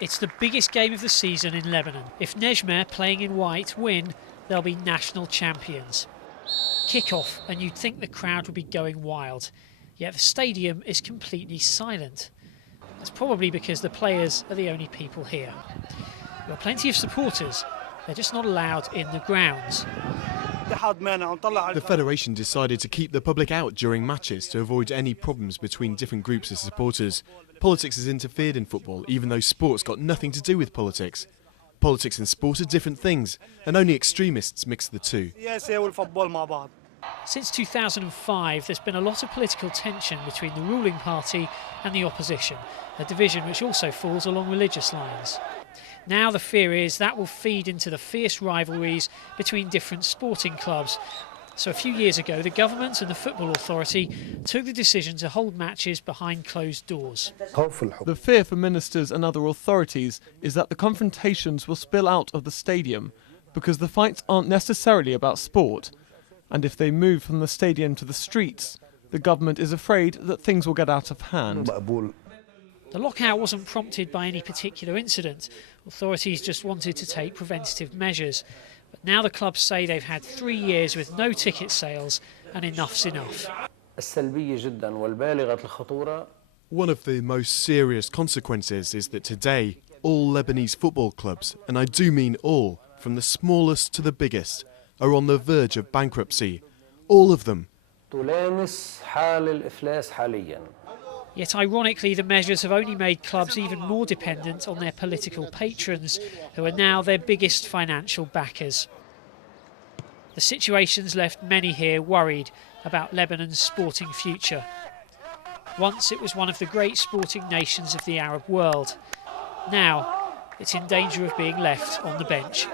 It's the biggest game of the season in Lebanon. If Nejmeh, playing in white, win, they'll be national champions. Kick-off, and you'd think the crowd would be going wild. Yet the stadium is completely silent. That's probably because the players are the only people here. There are plenty of supporters. They're just not allowed in the grounds. The federation decided to keep the public out during matches to avoid any problems between different groups of supporters. Politics has interfered in football, even though sport's got nothing to do with politics. Politics and sport are different things, and only extremists mix the two. Since 2005, there's been a lot of political tension between the ruling party and the opposition, a division which also falls along religious lines. Now the fear is that will feed into the fierce rivalries between different sporting clubs. So a few years ago, the government and the Football Authority took the decision to hold matches behind closed doors. The fear for ministers and other authorities is that the confrontations will spill out of the stadium because the fights aren't necessarily about sport. And if they move from the stadium to the streets, the government is afraid that things will get out of hand. The lockout wasn't prompted by any particular incident. Authorities just wanted to take preventative measures. But now the clubs say they've had 3 years with no ticket sales and enough's enough. One of the most serious consequences is that today all Lebanese football clubs, and I do mean all, from the smallest to the biggest, are on the verge of bankruptcy. All of them. Yet ironically, the measures have only made clubs even more dependent on their political patrons, who are now their biggest financial backers. The situation's left many here worried about Lebanon's sporting future. Once it was one of the great sporting nations of the Arab world. Now it's in danger of being left on the bench.